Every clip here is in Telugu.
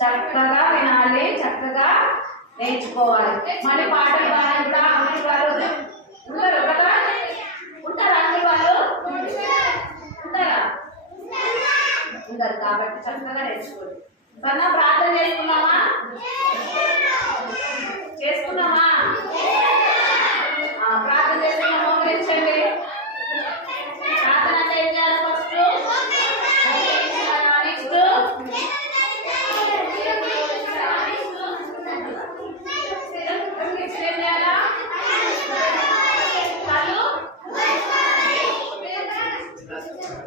చక్కగా వినాలి చక్కగా నేర్చుకోవాలి. మళ్ళీ పాటలు పాడంతా అమ్మాయి వాళ్ళు ఉంటారు కదా ఉంటారా అమ్మాయి వాళ్ళు? ఉంటారా? ఉంటారు కాబట్టి చక్కగా నేర్చుకోండి. సన్నా ప్రార్థన చేసుకున్నామా? చేసుకున్నామా? ప్రార్థన చేసుకున్న మోకరించండి ప్రార్థన చేయాలి ఫస్ట్ నెక్స్ట్ నెక్స్ట్ ఏం చేయాలా కళ్ళు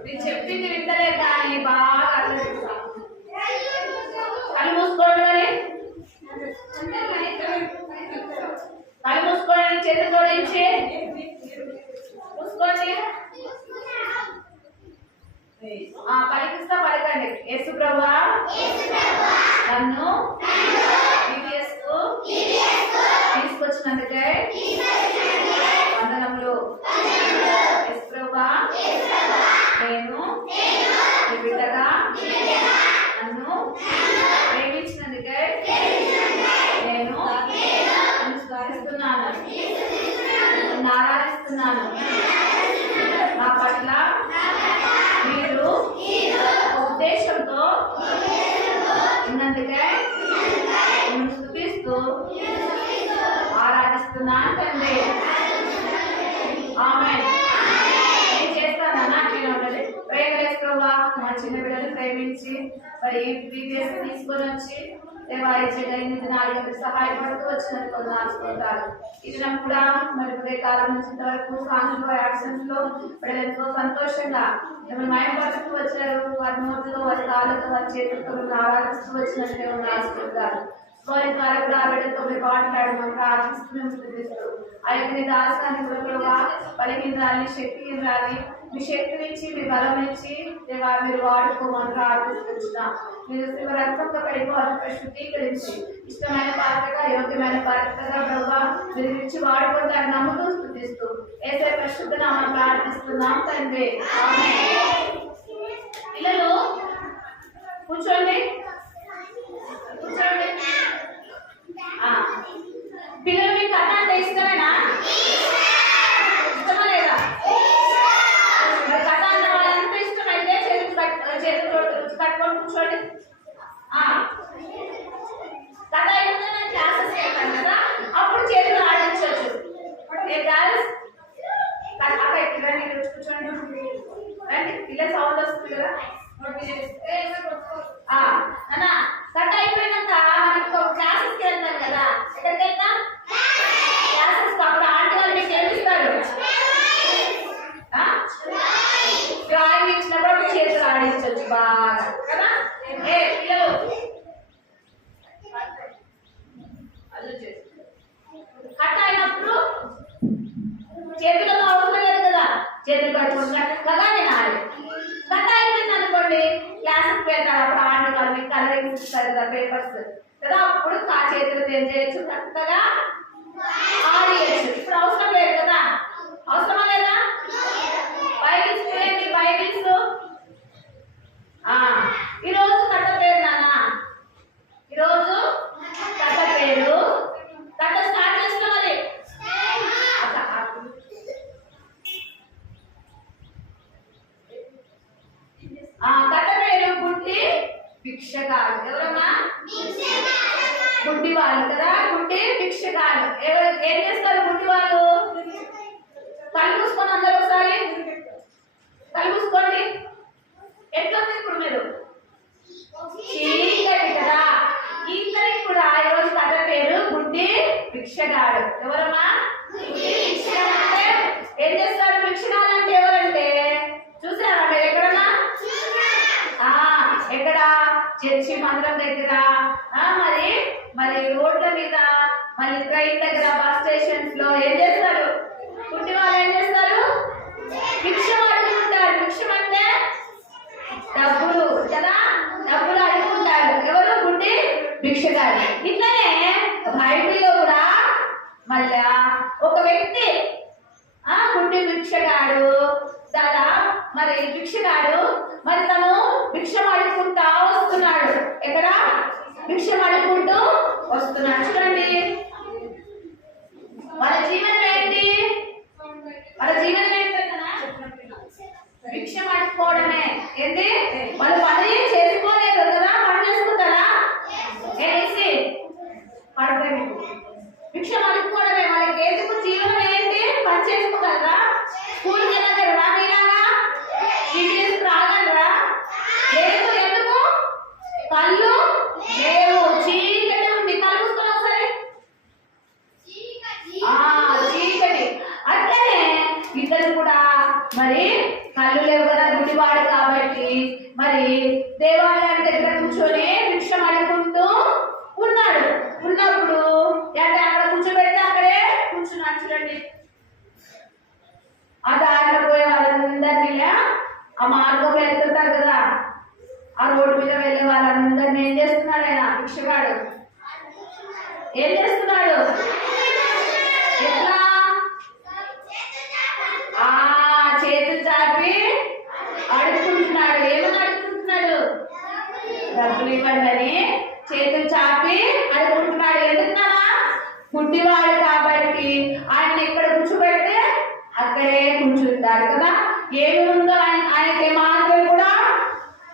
నేను చెప్పింది వింటలే కానీ బాగా అర్థం చేసుకోవాలి. కళ్ళు మూసుకోండి మరి కళ్ళు మూసుకోండి చేతి జోడించి మూసుకోండి ఆ పలికిస్తా పలకండి యేసు ప్రభా నన్ను TBS కు తీసుకొచ్చినందుకై వందనములు యేసు ప్రభా నేను నీ బిడ్డగా నన్ను ప్రేమించినందుకై నేను నిన్ను స్మరిస్తున్నాను నిన్ను ఆరాధిస్తున్నాను నా పట్ల మీరు ఉద్దేశంతో ఉన్నందుకై నిన్ను స్థుతిస్తూ ఆరాధిస్తున్నాను తండ్రి. ఆమె నేను చేస్తాను అట్లనే ఉంటుంది ప్రేమ వేసుకోవా మా చిన్న బిడ్డలు ప్రేమించి మరి తీసుకొని వచ్చి దేవాలయ చేయగలిగిన దినాలు సహాయపడుతూ వచ్చినందుకు వందనాలుకుంటారు కూడా మరి కాలం నుంచి వరకు సాంగ్లో యాక్షన్స్లో ఎంతో సంతోషంగా మిమ్మల్ని మయపరుస్తూ వచ్చారు? వారి నోటితో వారి కాళ్ళతో వారి చేతులతో మిమ్మల్ని ఆరాధిస్తూ వచ్చినట్టే వందనాలుకుంటారు వారి ద్వారా కూడా ఆ మీరు మాట్లాడమని ప్రార్థిస్తూ మేము ఆ యొక్క నీ దాసాన్ని కూడా మీ శక్తి నుంచి మీ బలం నుంచి దేవా మీరు వాడుకోమని ప్రార్థిస్తున్నా మీరు శివ రక్తంతో కడిపోవాలి శుద్ధీకరించి ఇష్టమైన పాత్రగా యోగ్యమైన పాత్రగా ప్రభావ మీరు ఇచ్చి వాడుకుంటారు నమ్ముతూ స్థుతిస్తూ ఏసై పరిశుద్ధ మనం ప్రార్థిస్తున్నాం తండ్రి. పిల్లలు కూర్చోండి. కూర్చోండి. పిల్లలు మీకు కథ అంటే ఇష్టమేనా ఇష్టమా లేదా మరి కథ అన్న వాళ్ళంతా ఇష్టమైతే చేతులు కట్ చేతులు కట్టుకొని కూర్చోండి ఆ. కథ అయిపోతే నేను క్లాసెస్ వెళ్తాను కదా అప్పుడు చేతులు ఆడించవచ్చు ఏ గర్ల్స్ అక్కడ రండి ఇక్కడ వచ్చి కూర్చోండి రండి పిల్లల సౌండ్ వస్తుంది కదా ఆ, నాన్న కట్ అయిపోయినాక మనకి ఒక క్లాసెస్కి వెళ్తాం కదా ఎక్కడికి వెళ్తాం క్లాసెస్ అప్పుడు ఆంటీ వాళ్ళు మీకు నేర్పిస్తారు ఆ? డ్రాయింగ్ ఇచ్చినప్పుడు అప్పుడు చేతులు ఆడించవచ్చు బాగా కదా ఏ పిల్లలు అల్లు చేసి. కట్ అయినప్పుడు చేతులతో అవసరం లేదు కదా చేతులు కట్టుకుంటా కదా వినాలి కథ అయిపోయింది అనుకోండి కదా పెడతారు కలిపి కలరింగ్ ఇస్తారు కదా పేపర్స్ కదా అప్పుడు ఆ చేతులు ఏం చేయొచ్చు? చక్కగా ఆడియచ్చు ఇప్పుడు అవసరం లేదు కదా? అవసరమా లేదా? బైబిల్స్ చూడండి బైబిల్స్ ఈరోజు కథ పేరు నాన్న. ఈరోజు కథ పేరు కథ స్టార్ట్ చేస్తున్నాం మరి. ఆ భిక్షగాడు. ఎవరమ్మా? గుడ్డి వాళ్ళు కదా? గుడ్డి భిక్షగాడు. ఎవరు ఏం చేస్తారు గుడ్డి వాళ్ళు కళ్ళు మూసుకొని అందరూ ఒకసారి కళ్ళు మూసుకోండి ఎట్లా ఉంది ఇప్పుడు మీరు చీకటి కదా ఇద్దరికి కూడా ఈ రోజు కథ పేరు గుడ్డి భిక్షగాడు ఎవరమ్మా గుడ్డి భిక్షగాడు అంటే ఏం చేస్తాడు భిక్షగాడు అంటే ఎవరంటే చూసారా మీరు ఎక్కడన్నా ఆ ఎక్కడ చర్చి మందిరం దగ్గర ఆ మరి మరి రోడ్ల మీద మళ్ళీ ట్రైన్ దగ్గర బస్ స్టేషన్స్లో ఏం చేస్తారు పుట్టి వాళ్ళు ఏం చేస్తారు భిక్షం అడుగుతుంటారు భిక్షం అంటే డబ్బులు కదా డబ్బులు అడుగుతుంటారు ఎవరు గుడ్డి భిక్షగాడు ఇట్లనే బైబిల్లో కూడా మళ్ళా ఒక వ్యక్తి ఆ గుడ్డి భిక్షగాడు దాదా మరి భిక్షగాడు మరి తను భిక్ష అడుగుకుంటా వస్తున్నాడు. ఎక్కడ? భిక్ష అడుగుకుంటూ వస్తున్నాడు. చూడండి వాళ్ళ జీవనం ఏంటి వాళ్ళ జీవనం ఏంటన్నా భిక్షం అడుక్కోవడమే ఏంటి వాళ్ళు పని చేసుకోలేదు కదా పని చేసుకుంటారా ఏంటి పడతాయి మీకు భిక్షం అడుక్కోవడమే వాళ్ళకి ఎందుకు జీవనం ఏంటి పని చేసుకుంటారా స్కూల్కి వెళ్ళగలరా మీలాగా ఇంటికి రాగలరా లేదు ఎందుకు కళ్ళు లేవు చీకటి ఉంది కళ్ళు మూసుకొని ఒకసారి ఆ చీకటి అట్లనే ఇద్దరు కూడా మరి కళ్ళు లేవు కదా గుడివాడు కాబట్టి మరి దేవాలయం దగ్గర కూర్చొని భిక్షం అడుగుకుంటూ ఉన్నాడు ఉన్నప్పుడు అంటే అక్కడ కూర్చోబెడితే అక్కడే కూర్చున్నాడు చూడండి ఆ దారిలో పోయే వాళ్ళందరినీ ఆ మార్గంలో వెళ్తుంటారు కదా ఆ రోడ్డు మీద వెళ్ళే వాళ్ళందరినీ ఏం చేస్తున్నాడు ఆయన భిక్షగాడు ఏం చేస్తున్నాడు ఎట్లా ఆ చేతులు చాపి అడుగుకుంటున్నాడు ఏమని అడుగుకుంటున్నాడు డబ్బులు అని చేతులు చాపి అడుగుకుంటున్నాడు ఎందుకన్నా గుడ్డివాడు కాబట్టి ఆయన ఇక్కడ కూర్చోబెడితే అక్కడే కూర్చుంటాడు కదా. ఏమి ఉందో ఆయన ఆయనకి ఏమాత్రం కూడా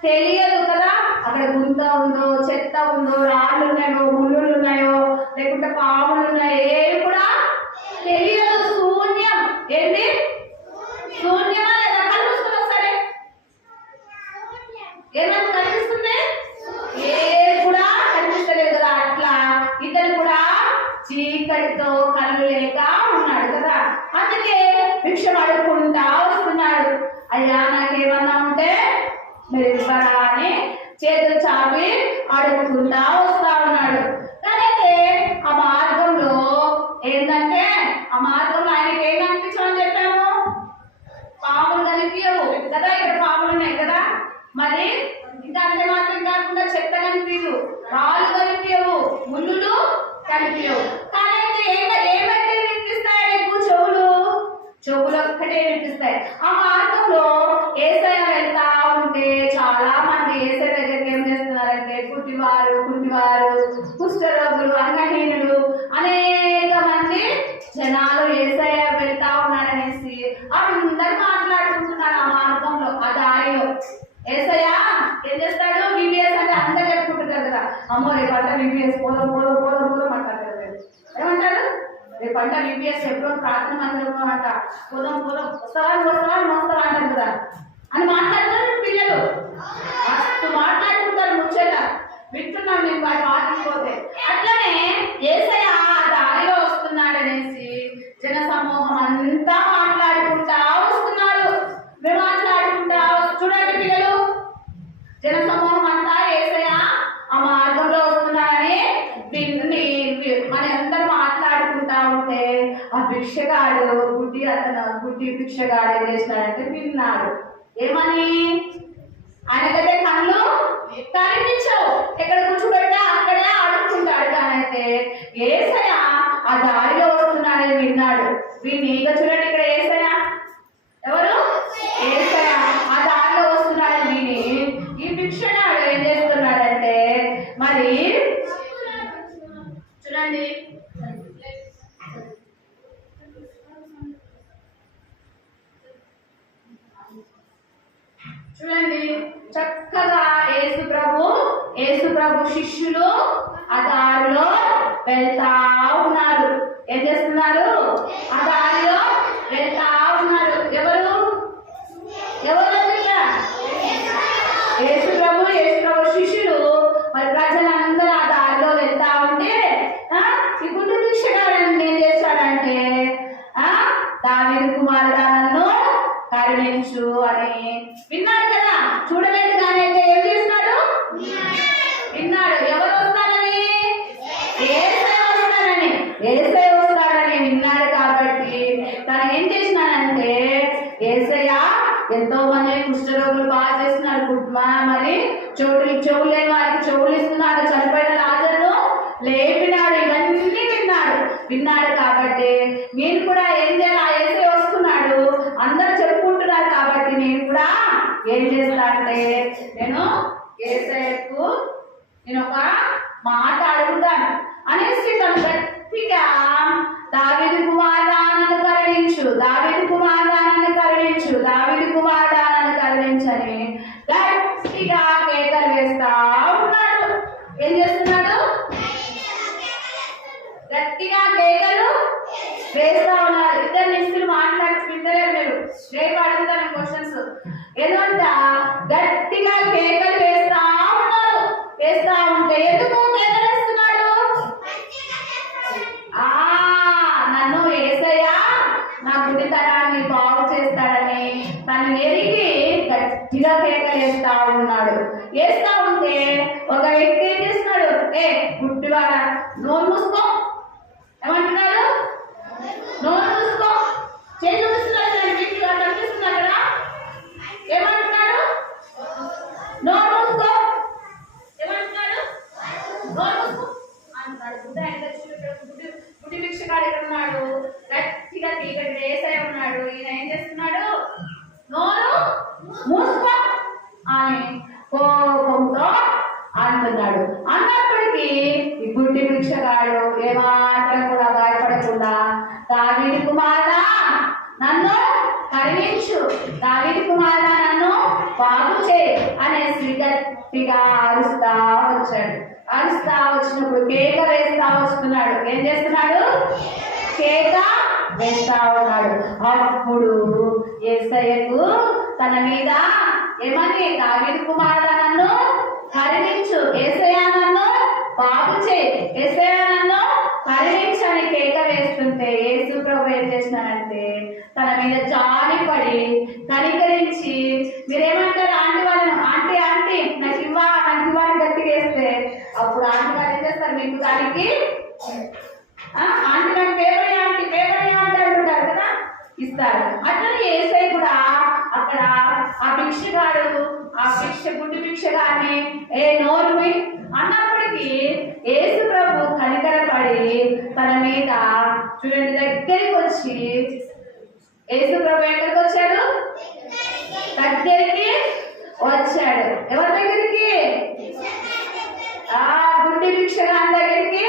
తెలియదు కదా. అక్కడ గుంత ఉందో చెత్త ఉందో రాళ్ళు ఉన్నాయో ముళ్ళు ఉన్నాయో లేకుంటే పాములు ఉన్నాయో ఏవి కూడా తెలియదు. శూన్యం. ఏంటి శూన్యమా లేదా? కళ్ళు సరే. ఏమైనా కనిపిస్తుంది ఏ కూడా కనిపిస్తలేదు కదా అట్లా ఇతను కూడా ఎన్నో కళ్ళు లేక ఉన్నాడు కదా. అందుకే భిక్షం అడుక్కుంటా వస్తున్నాడు. అయ్యా నాకేమన్నా ఉంటే మీరు ఇవ్వరా అని చేతులు చాపి అడుగుకుంటా వస్తా ఉన్నాడు. కానీ అయితే ఆ మార్గంలో ఏంటంటే ఆ మార్గంలో ఆయనకి ఏం కనిపించమని చెప్పాము? పాములు కనిపించవు కదా ఇక్కడ పాములు ఉన్నాయి కదా. మరి ఇంకా అంతే మాత్రం కాకుండా చెత్త కనిపించదు రాళ్ళు కనిపించవు ముళ్ళు కనిపించవు. కానీ ఏమైతే వినిపిస్తాయి ఎక్కువ చెవులు? చెవులు ఒక్కటే వినిపిస్తాయి. ఆ మార్గంలో ఏసయ వెళ్తా ఉంటే చాలా మంది ఏసై దగ్గరికి ఏం చేస్తున్నారంటే పుట్టివారు పుట్టివారు కుష్ఠరోగులు అంగహీనులు అనేక మంది జనాలు ఏసయ వెళ్తా ఉన్నారనేసి అందరు మాట్లాడుకుంటున్నారు ఆ మార్గంలో ఆ దారిలో. ఏసయ్య ఏం చేస్తాడు? బీబీఎస్ అంటే అందరు చెప్పుకుంటుంటారు కదా. అమ్మో రేపంట బీబీఎస్ పోదాం అంటారు కదా వీళ్ళు. ఏమంటారు అంట యూపీఎస్ ఎప్పుడో ప్రార్థన మందిరంలో అంట పోదాం పోదాం. వస్తావా వస్తావా వస్తావా అంటారు కదా. అని మాట్లాడుతున్నారు పిల్లలు. మస్తు మాట్లాడుకుంటారు ముచ్చట. వింటున్నాం నేను వారి మాటలు పోతే. అట్లనే ఏసయ్య ఆ దారిలో వస్తున్నాడనేసి జన సమూహం అంతా మాట్లాడుకుంటా వస్తున్నారు. మేము మాట్లాడుకుంటా చూడండి పిల్లలు. జన సమూహం అంతా ఏసయ్య ఆ మార్గంలో వస్తున్నారని విన్ని మన అందరూ మాట్లాడుకుంటా ఉంటే ఆ భిక్షగాడు గుడ్డి అతను గుడ్డి భిక్షగాడు ఏం చేసినాడంటే విన్నాడు. ఏమని? ఆయనకైతే కళ్ళు కనిపించవు ఎక్కడ కూర్చోబెట్టా అక్కడే ఆడుకుంటాడు కానైతే అయితే ఏసయ ఆ దారిలో వస్తున్నాడని విన్నాడు. విని ఇంకా చూడండి ఇక్కడ ఏసయ ఎవరు ఏసయ ఆ దారిలో వస్తున్నాడని విని ఈ భిక్షగాడు ఏం చేస్తున్నాడంటే మరి చూడండి చూడండి చక్కగా యేసు ప్రభు యేసు ప్రభు శిష్యులు ఆ దారిలో వెళ్తా ఉన్నారు ఏం చేస్తున్నారు ఆ దారిలో వెళ్తా ఉన్నారు ఎవరు ఎవరు ఇక్కడ? యేసు ప్రభు యేసు ప్రభు శిష్యులు మరి ప్రజలందరూ ఆ దారిలో వెళ్తా ఉంటే ఆ, ఈ గుడ్డు భిక్షగాడు ఏం చేశాడంటే ఆ దావీదు కుమారుడా నన్ను కరుణించు అని విన్నాడు కదా చూడలేదు కానీ అయితే ఏం చేస్తున్నాడు విన్నాడు ఎవరు వస్తారని ఏసై వస్తారని ఏసై వస్తాడని విన్నాడు కాబట్టి తను ఏం చేసినాడంటే ఏసయ్య ఎంతో మంది కుష్ఠరోగులు బాగా చేస్తున్నారు కుటుంబ చెవులు చెవులు లేని వారికి చెవులు ఇస్తున్నాడు. చనిపోయిన రాజులను లేపినాడు. ఇవన్నీ విన్నాడు. విన్నాడు కాబట్టి నేను కూడా ఏం చేయాలి? ఆ ఏసై వస్తున్నాడు. అందరు చెప్పుకుంటున్నారు కాబట్టి నేను కూడా ఏం చేస్తా అంటే నేను ఏసేపు నేను ఒక మాట అడుగుతాను అనేసి తను గట్టిగా దావిది కుమారా నన్ను కరుణించు దావిది కుమారా నన్ను కరుణించు దావిది కుమారా నన్ను కరుణించని గట్టిగా కేకలు వేస్తా ఉన్నాడు ఏం చేస్తున్నాడు గట్టిగా కేకలు వేస్తా ఉన్నారు. ఇద్దరు నిస్తులు మాట్లాడి వింటలేరు మీరు రేపు అడుగుతాను క్వశ్చన్స్ ఎందుకంట గట్టిగా కేకలు వేస్తా ఉన్నారు వేస్తా ఉంటే ఎందుకు కేకలు వేస్తున్నాడు ఆ నన్ను ఏసయ్యా నా గుడితనాన్ని బాగు చేస్తాడని తను ఎరిగి గట్టిగా కేకలు వేస్తా ఉన్నాడు వేస్తా ఉంటే ఒక వ్యక్తి ఏం చేస్తున్నాడు ఏ గుడ్డివాడ నోరు మూసుకో ఏమంటున్నాడు నోరు మూసుకో చేయి చూపిస్తున్నాడు చూడండి, మీకు ఇక్కడ కనిపిస్తున్నారు కదా ఏమంటున్నాడు నోరు మూసుకో ఏమంటున్నాడు నోరు మూసుకో అంటున్నాడు గుడ్డ ఆయన తెచ్చి ఇక్కడ గుడ్డి గుడ్డి భిక్షగాడు ఇక్కడ ఉన్నాడు గట్టిగా ఇక్కడ వేసై ఉన్నాడు ఈయన ఏం చేస్తున్నాడు నోరు మూసుకో అని కోపంతో అంటున్నాడు అన్నప్పటికీ ఈ గుడ్డి భిక్షగాడు ఏమాత్రం కూడా భయపడకుండా దావీది కుమారా నన్ను కరుణించు దావీది కుమారా నన్ను బాగు చేయి అనేసి గట్టిగా అరుస్తా వచ్చాడు అరుస్తా వచ్చినప్పుడు కేక వేస్తా వస్తున్నాడు ఏం చేస్తున్నాడు కేక వేస్తా ఉన్నాడు అప్పుడు ఏసయ్యకు తన మీద ఏమని దావీదు కుమారుడు నన్ను కరుణించు ఏసయ్య నన్ను బాగు చేయి ఏసయ్య నన్ను కరుణించని చేస్తుంటే యేసు ప్రభు ఏం చేసినారంటే తన మీద జాలిపడి కనికరించి మీరేమంటారు? ఆంటీ వాళ్ళని ఆంటీ ఆంటీ నాకు ఇవ్వా నాకు ఇవ్వాలి గట్టిగా వేస్తే అప్పుడు ఆంటీ వాళ్ళు ఏం చేస్తారు మీకు దానికి? ఆంటీ నాకు పేపర్ ఆంటీ పేపర్ అంటారు అంటుంటారు కదా? ఇస్తారు. అట్లనే ఏసు భిక్షగాడు ఆ భిక్ష గుడ్డి భిక్షగాన్ని ఏ నోరు అన్నప్పటికీ యేసు ప్రభు కనికరపడి తన మీద చూడండి దగ్గరికి వచ్చి. యేసు ప్రభు ఎక్కడికి వచ్చాడు? దగ్గరికి వచ్చాడు. ఎవరి దగ్గరికి? ఆ గుడ్డి భిక్షగాని దగ్గరికి?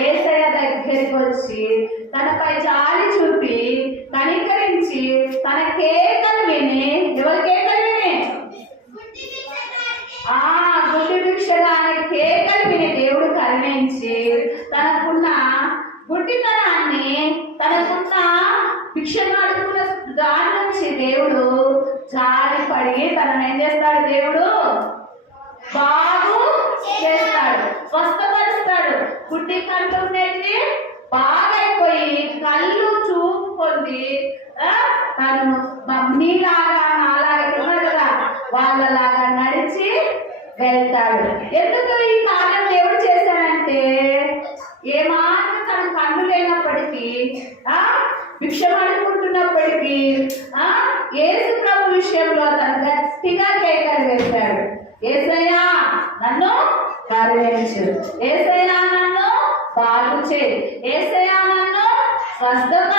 ఏసయ్య దగ్గరికి వచ్చి తనపై జాలి చూపి కనికరించి తనకే కేకలు విని ఎవరి కేకలు విని ఆ గుడ్డి భిక్షగాని కేకలు విని దేవుడు కరుణించి తనకున్న గుడ్డితనాన్ని తనకున్న భిక్షగాడుకున్న దాని నుంచి దేవుడు జాలి పడి తనను ఏం చేస్తాడు? దేవుడు బాగు చేస్తాడు స్వస్థపరుస్తాడు. గుడ్డి కంటూ ఉండేది బాగైపోయి కళ్ళు చూపు పొంది ఆ, తను నీలాగా నాలాగా ఉన్నారు కదా వాళ్ళలాగా నడిచి వెళ్తాడు. ఎందుకు ఈ కార్యం దేవుడు చేశాడంటే ఏమాత్రం తన కన్ను లేనప్పటికీ ఆ భిక్షం అనుకుంటున్నప్పటికీ ఆ యేసు ప్రభు విషయంలో గట్టిగా కేకలు వేశాడు. ఏసయ్యా నన్ను కరుణించు. ఏసయ్యా నన్ను బాగు చేయి. ఏసయ్యా నన్ను స్వస్థ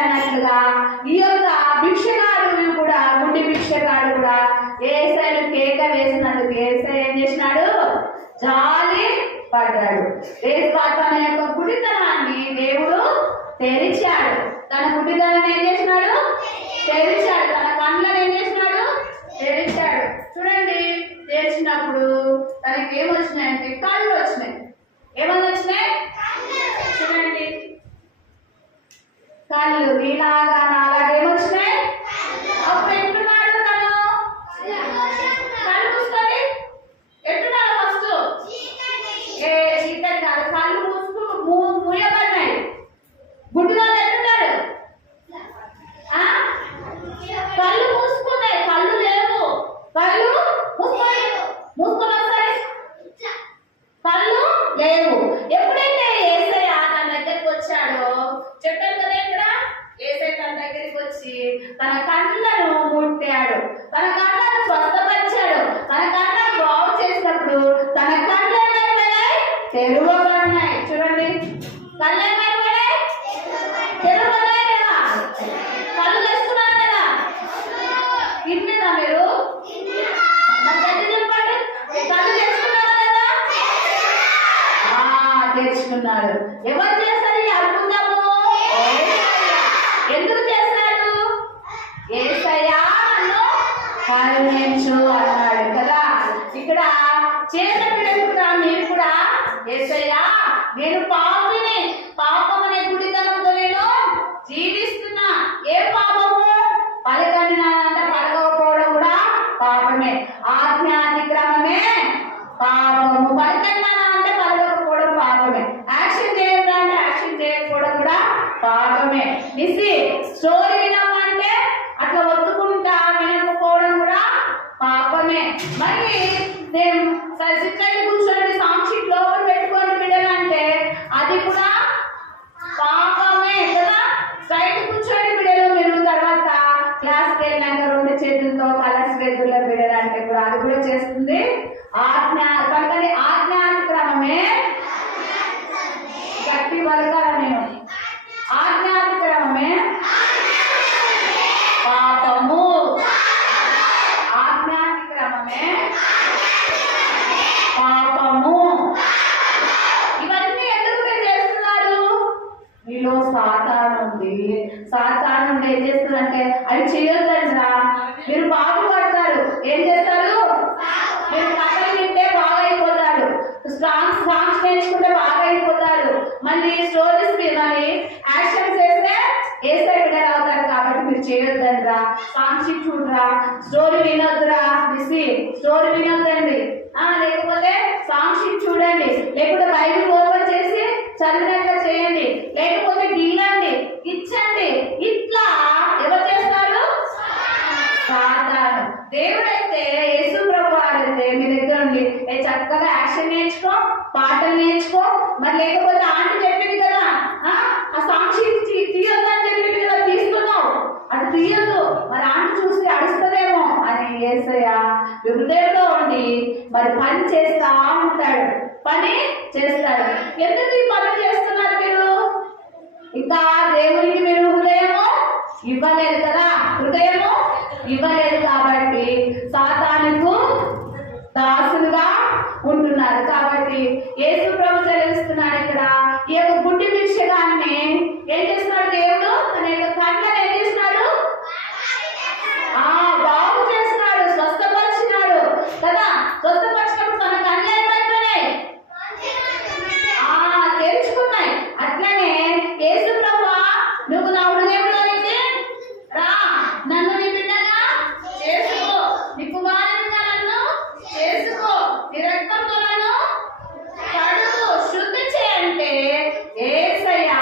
చేయబడతాయి అన్నట్లుగా ఈ యొక్క భిక్షగాడు కూడా గుండి భిక్షగాడు కూడా ఏసైను కేక వేసినందుకు ఏసై ఏం చేసినాడు? జాలి పడ్డాడు. ఏసు తన యొక్క గుడితనాన్ని దేవుడు తెరిచాడు. తన గుడితనాన్ని ఏం చేసినాడు? తెరిచాడు. తన కళ్ళని ఏం చేసినాడు? తెరిచాడు. చూడండి తెరిచినప్పుడు తనకి ఏమొచ్చినాయంటే కళ్ళు వచ్చినాయి. ఏమని వచ్చినాయి చూడండి. కళ్ళు నీలాగా నాలాగేమొచ్చినాయి ఏమొచ్చినాయి అప్పుడు ఎట్టున్నాడు తను కళ్ళు మూసుకొని ఎట్టున్నాడు ఫస్ట్ ఏ చీకటి కాదు కళ్ళు మూసుకు మూ తన కళ్ళను ముట్టాడు తన కళ్ళను స్వస్థపరిచాడు తన కళ్ళను బాగు చేసినప్పుడు తన కళ్ళు ఏమైపోయాయి తెరువబడినాయి చూడండి కళ్ళు ఏమైపోయాయి తెరువబడినాయి కదా కళ్ళు తెచ్చుకున్నారు కదా విన్నారా మీరు నాకు గట్టి చెప్పండి కళ్ళు తెచ్చుకున్నారు కదా నేర్చుకున్నాడు ఎవరు చేస్తారు ఈ అద్భుతము? ఎందుకు చేశాడు ఏసయ్యా కరుణించు అన్నాడు కదా. ఇక్కడ చేత బిడ్డలు కూడా మీరు కూడా? ఏసయ్యా నేను పా में but if them subsequent question అంటే అది అవి చేయొద్దండిరా మీరు బాగుపడతారు ఏం చేస్తారు? మీరు కథలు తింటే బాగా అయిపోతారు సాంగ్స్ సాంగ్స్ నేర్చుకుంటే బాగా అయిపోతారు మళ్ళీ స్టోరీస్ మరి యాక్షన్ చేస్తే ఏ సైడ్ అవుతారు కాబట్టి మీరు చేయొద్దండిరా. సాంగ్స్ చూడరా. స్టోరీ వినొద్దురా బిసి స్టోరీ వినొద్దు ఆ, లేకపోతే సాంగ్స్ చూడండి లేకపోతే బైబిల్ ఓపెన్ చేసి చదివినట్లు చేయండి లేకపోతే గిల్లండి ఇచ్చండి ఇట్లా ఎవరు చేస్తారు సాధారణ దేవుడైతే యేసు ప్రభు వారైతే మీ దగ్గర ఉండి ఏ చక్కగా యాక్షన్ నేర్చుకో పాటలు నేర్చుకో మరి లేకపోతే ఆంటీ చెప్పింది కదా ఆ ఆ సాక్షి తీయొద్దని చెప్పింది కదా తీసుకున్నావు తీయదు తీయొద్దు మరి ఆంటీ చూసి అడుస్తుందేమో అని ఏసయ్య హృదయంలో ఉండి మరి పని చేస్తా ఉంటాడు. పని చేస్తాడు. ఎందుకు ఈ పని చేస్తున్నారు మీరు? ఇంకా దేవునికి మీరు హృదయము ఇవ్వలేదు కదా? హృదయము ఇవ్వలేదు కాబట్టి సాతానుకు దాసులుగా ఉంటున్నారు కాబట్టి యేసు ప్రభు తెలుస్తున్నాడు ఇక్కడ. ఈ యొక్క గుడ్డి భిక్షగాన్ని ఏం చేస్తున్నారు దేవుడు తన యొక్క కళ్ళని ఏం చేస్తున్నాడు ఆ బాగు చేస్తున్నాడు స్వస్థపరిచినాడు కదా స్వస్థపరిచినప్పుడు తన కళ్ళు ఏమైపోయినాయి ఆ తెరుచుకున్నాయి అట్లనే యేసు ప్రభువా నువ్వు నా హృదయంలో నుంచి రా నన్ను నీ బిడ్డగా చేసుకో నీ కుమారునిగా నన్ను చేసుకో నీ రక్తంతో నన్ను కడుగు శుద్ధి చేయంటే ఏసయ్య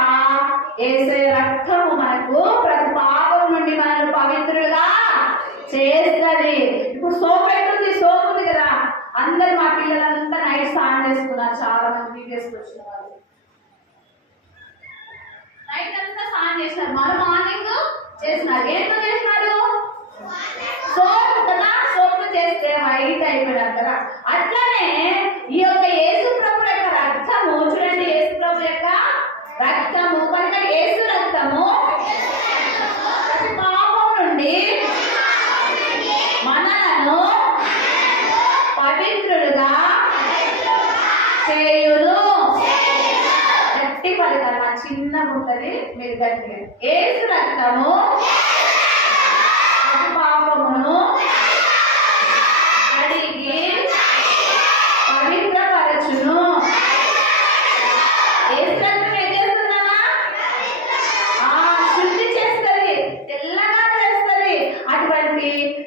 ఏసయ్య రక్తము మనకు ప్రతి పాపం నుండి మనల్ని పవిత్రులుగా చేస్తుంది ఇప్పుడు సోప్ ఎట్టుంది సోప్ ఉంది కదా అందరు మా పిల్లలంతా నైట్ స్నానం చేసుకున్నారు చాలా మంది వీడియోస్ వచ్చిన వాళ్ళు నైట్ అంతా స్నానం చేసినారు మన మార్నింగ్ చేసినారు ఏంటో చేసినారు సోప్ కదా సోప్ చేస్తే వైట్ కదా అట్లనే ఈ యొక్క యేసు ప్రభు యొక్క రక్తము చూడండి యేసు ప్రభు యొక్క రక్తము కనుక యేసు రక్తము పాపం నుండి మనలను పవిత్రుడుగా చేయును. గట్టి పడతారు మా చిన్న ఉంటది మీరు గట్టిగా. ఏసు రక్తము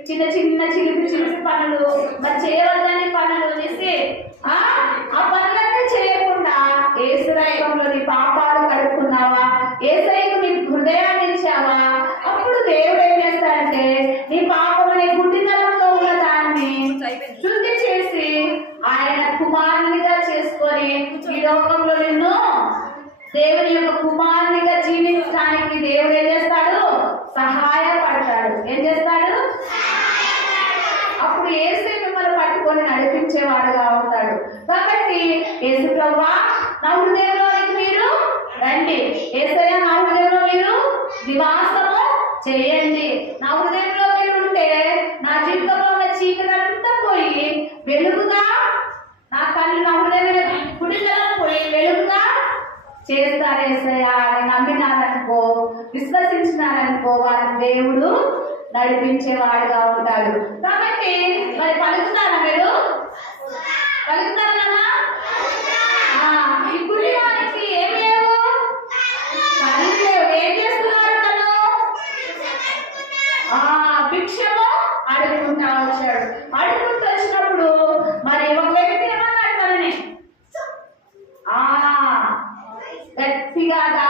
చిన్న చిన్న చిలిపి చిలిపి పనులు మరి చేయవద్దని పనులు చేసి ఆ పనులన్నీ చేయకుండా ఏసురాయకంలో నీ పాపాలు కడుక్కున్నావా? ఏసైకు నీ హృదయాన్ని నివాసము చేయండి. నా హృదయంలో మీరు ఉంటే నా జీవితంలో ఉన్న చీకటంతా పోయి వెలుగుగా నా కళ్ళు నా హృదయమైన గుడిలలో పోయి వెలుగుగా చేస్తారేసయ్యా అని నమ్మినారనుకో విశ్వసించినారనుకో వారిని దేవుడు నడిపించేవాడుగా ఉంటాడు. Obrigada.